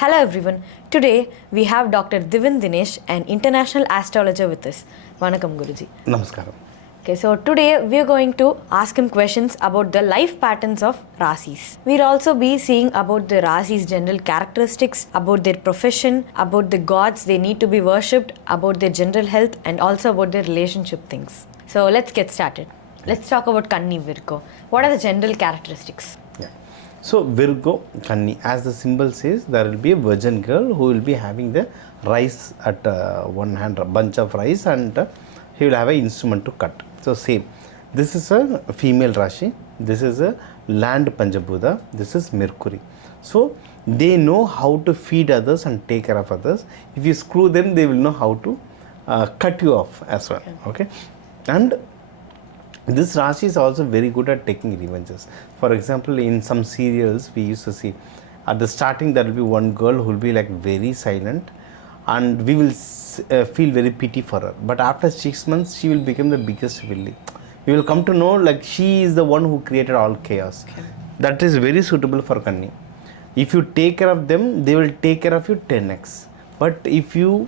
Hello everyone. Today we have Dr. Divin Dinesh, an international astrologer with us. Vanakkam Guruji. Namaskaram. Okay, so today we are going to ask him questions about the life patterns of Rasis. We'll also be seeing about the Rasis' general characteristics, about their profession, about the gods they need to be worshipped, about their general health, and also about their relationship things. So let's get started. Let's talk about Kanni Virgo. What are the general characteristics? So Virgo, Kanni, as the symbol says, there will be a virgin girl who will be having the rice at one hand, a bunch of rice, and he will have an instrument to cut. So same. This is a female Rashi. This is a land Panchabuddha. This is Mercury. So they know how to feed others and take care of others. If you screw them, they will know how to cut you off as well. Okay, and this Rashi is also very good at taking revenges. For example, in some serials we used to see at the starting there will be one girl who will be like very silent, and we will feel very pity for her. But after 6 months, she will become the biggest villain. You will come to know like she is the one who created all chaos. That is very suitable for Kanni. If you take care of them, they will take care of you 10x. But if you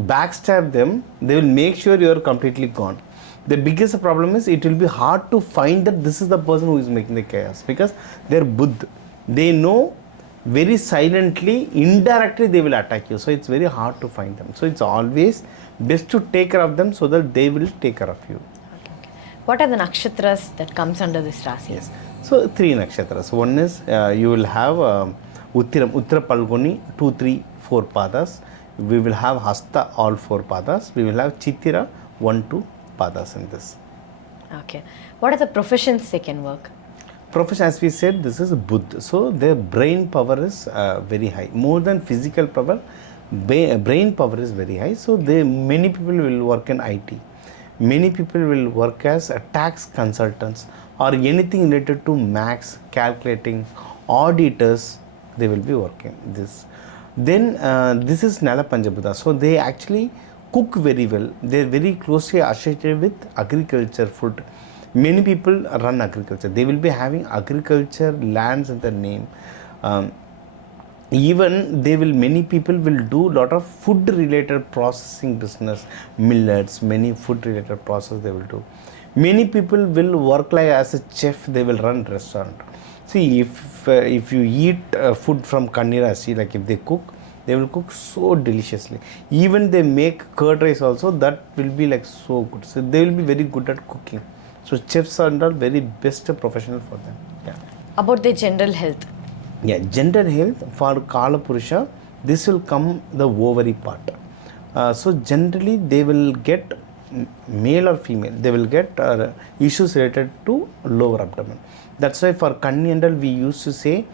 backstab them, they will make sure you are completely gone. The biggest problem is it will be hard to find that this is the person who is making the chaos, because they are Buddha. They know very silently, indirectly they will attack you. So it's very hard to find them. So it's always best to take care of them so that they will take care of you. Okay. What are the nakshatras that comes under this Rasi? Yes. So 3 nakshatras. One is you will have Uttara Palguni, 2, 3, 4 padas. We will have Hasta, all 4 padas. We will have Chitira, 1, 2 padas in this. Okay. What are the professions they can work? Profession, as we said, this is Buddha. So their brain power is very high. More than physical power, brain power is very high. So many people will work in IT. Many people will work as tax consultants or anything related to maths, calculating, auditors. They will be working this. Then this is Nala Panchabuddha. So they actually cook very well. They are very closely associated with agriculture, food. Many people run agriculture. They will be having agriculture lands in their name. Even many people will do lot of food related processing business, millets, many food related process they will do. Many people will work like as a chef. They will run restaurant. See, if you eat food from Kanni Rashi, like if they cook, they will cook so deliciously. Even they make curd rice also, that will be like so good. So they will be very good at cooking. So chefs are very best professional for them. Yeah. About their general health? Yeah, general health for Kala Purusha, this will come the ovary part. So generally they will get, male or female, they will get issues related to lower abdomen. That's why for Kanni and all we used to say,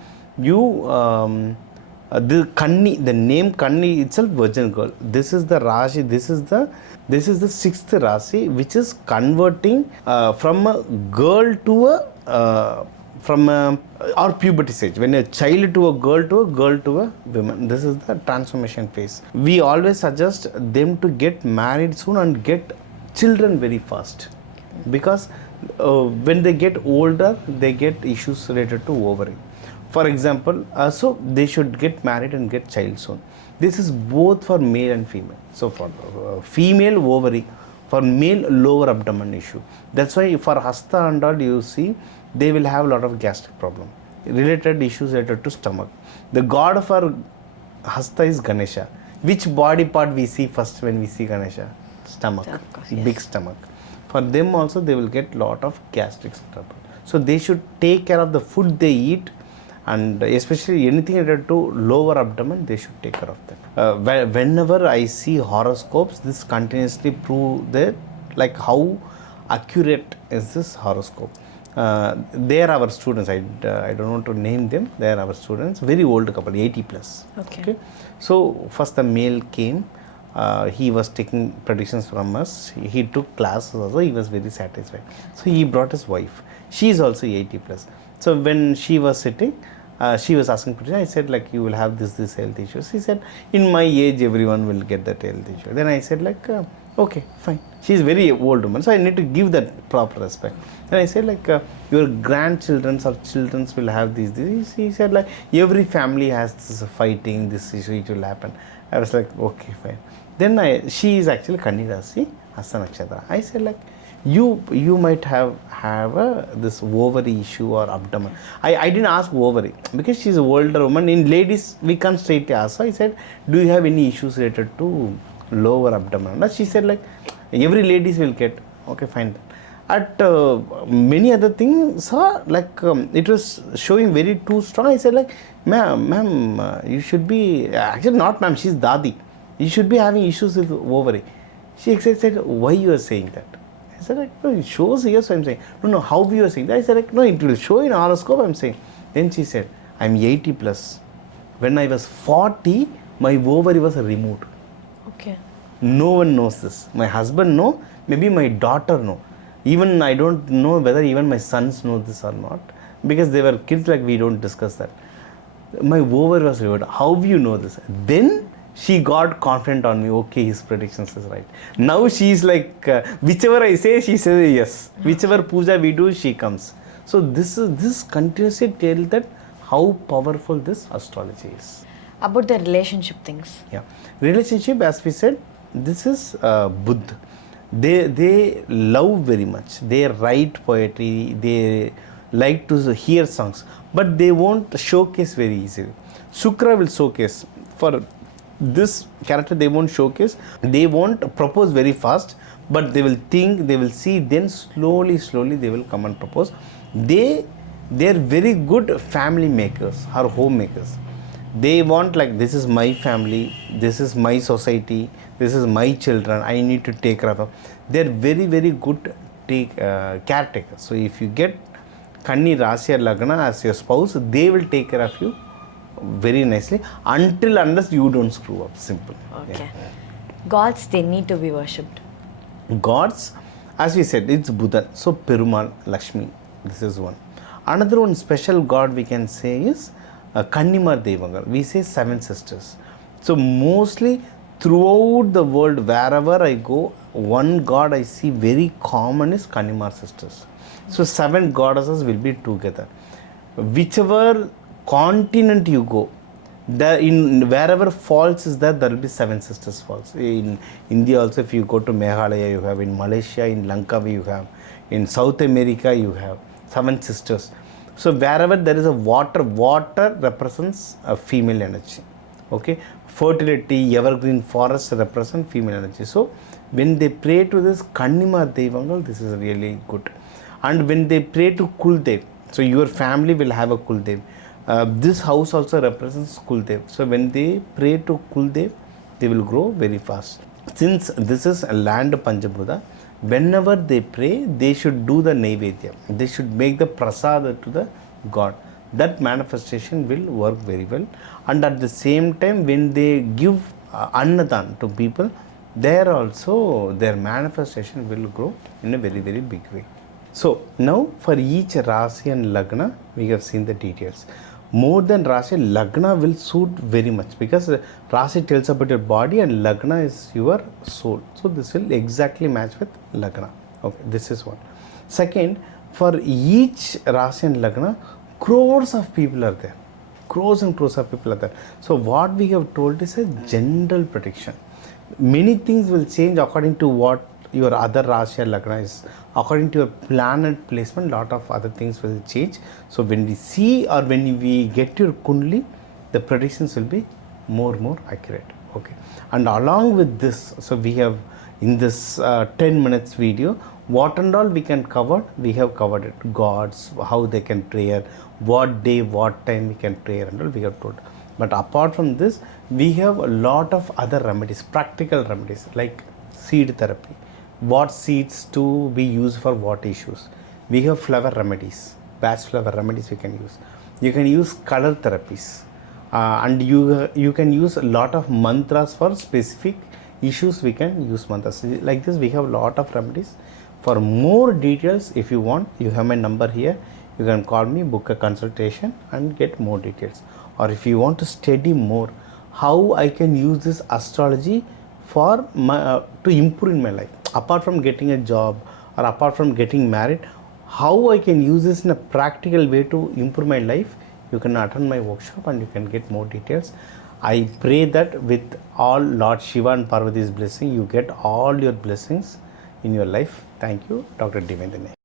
the Kanni, the name Kanni itself, virgin girl. This is the Rashi. This is the 6th Rashi, which is converting from a girl to or puberty stage. When a child to a girl to a woman. This is the transformation phase. We always suggest them to get married soon and get children very fast, because when they get older, they get issues related to ovary. For example, so they should get married and get child soon. This is both for male and female. So for female, ovary; for male, lower abdomen issue. That's why for Hasta and all, you see, they will have a lot of gastric problem, related issues related to stomach. The god for Hasta is Ganesha. Which body part we see first when we see Ganesha? Stomach, course, yes. Big stomach. For them also, they will get lot of gastric trouble. So they should take care of the food they eat, and especially anything related to lower abdomen, they should take care of that. Whenever I see horoscopes, this continuously prove that like how accurate is this horoscope. They are our students. I don't want to name them. They are our students. Very old couple, 80 plus. Okay. So first the male came. He was taking predictions from us. He took classes also. He was very satisfied. So he brought his wife. She is also 80 plus. So when she was sitting, she was asking prediction. I said like, you will have this health issues. He said, in my age everyone will get that health issue. Then I said like, Okay, fine. She is very old woman, so I need to give that proper respect. And I said like your grandchildren or children will have these. He said like every family has this fighting, this issue, it will happen. I was like, okay, fine. Then she is actually Kanni Rasi, Hasta Nakshatra. I said like you might have this ovary issue or abdomen. I didn't ask ovary because she's an older woman. In ladies we can't straightly ask. So I said, do you have any issues related to lower abdomen? And she said like every ladies will get. Okay, fine. At many other things, like it was showing very too strong. I said like, ma'am, you should be actually not ma'am. She's Dadi. You should be having issues with ovary. She said, why you are saying that? I said like, no, it shows here, so I'm saying. No, how you are saying that? I said like, no, it will show in horoscope. I'm saying. Then she said, I'm 80 plus. When I was 40, my ovary was removed. Okay. No one knows this. My husband know, maybe my daughter know. Even I don't know whether even my sons know this or not, because they were kids, like we don't discuss that. My ovary was removed. How do you know this? Then she got confident on me. Okay, his predictions is right. Now she is like, whichever I say, she says yes. Whichever puja we do, she comes. So this continuously tells that how powerful this astrology is. About the relationship things. Yeah, relationship, as we said, this is Buddha. They love very much. They write poetry. They like to hear songs, but they won't showcase very easily. Shukra will showcase. For this character, they won't showcase. They won't propose very fast, but they will think, they will see, then slowly they will come and propose. They are very good family makers or homemakers. They want like, this is my family, this is my society, this is my children, I need to take care of them. They are very good caretakers. So if you get Kanni Rasi or Lagna as your spouse, they will take care of you very nicely unless you don't screw up. Simple. Okay. Yeah. Gods, they need to be worshipped. Gods, as we said, it's Buddha. So Perumal, Lakshmi, this is one. Another one special god we can say is Kannimar Devangal. We say 7 sisters. So mostly throughout the world, wherever I go, one god I see very common is Kannimar sisters. So 7 goddesses will be together. Whichever continent you go, wherever falls is there will be 7 sisters falls. In India also, if you go to Meghalaya, you have. In Malaysia, in Lanka, you have. In South America, you have 7 sisters. So wherever there is a water represents a female energy. Okay, fertility, evergreen forests represent female energy. So when they pray to this Kannima Devangal, this is really good. And when they pray to Kuldev, so your family will have a Kuldev. This house also represents Kuldev. So when they pray to Kuldev, they will grow very fast. Since this is a land Panchabhuta, whenever they pray, they should do the Naivedya. They should make the prasada to the God. That manifestation will work very well. And at the same time, when they give Annadan to people, there also their manifestation will grow in a very big way. So now for each Rasi and Lagna, we have seen the details. More than Rasi, Lagna will suit very much, because Rasi tells about your body and Lagna is your soul. So this will exactly match with Lagna. Okay, this is one. Second, for each Rasi and Lagna, crores of people are there. Crores and crores of people are there. So what we have told is a general prediction. Many things will change according to what your other Rasi or Lagna is. According to your planet placement, lot of other things will change. So when we see or when we get your Kundli, the predictions will be more accurate. Okay. And along with this, so we have in this 10 minutes video, what and all we can cover, we have covered it. Gods, how they can pray, what day, what time we can pray, and all we have told. But apart from this, we have a lot of other remedies, practical remedies, like seed therapy. What seeds to be used for what issues. We have flower remedies, batch flower remedies we can use. You can use color therapies, and you can use a lot of mantras for specific issues. We can use mantras like this. We have a lot of remedies. For more details, if you want, you have my number here. You can call me, book a consultation and get more details. Or if you want to study more how I can use this astrology for to improve in my life. Apart from getting a job or apart from getting married, how I can use this in a practical way to improve my life, you can attend my workshop and you can get more details. I pray that with all Lord Shiva and Parvati's blessing, you get all your blessings in your life. Thank you, Dr. Devendra.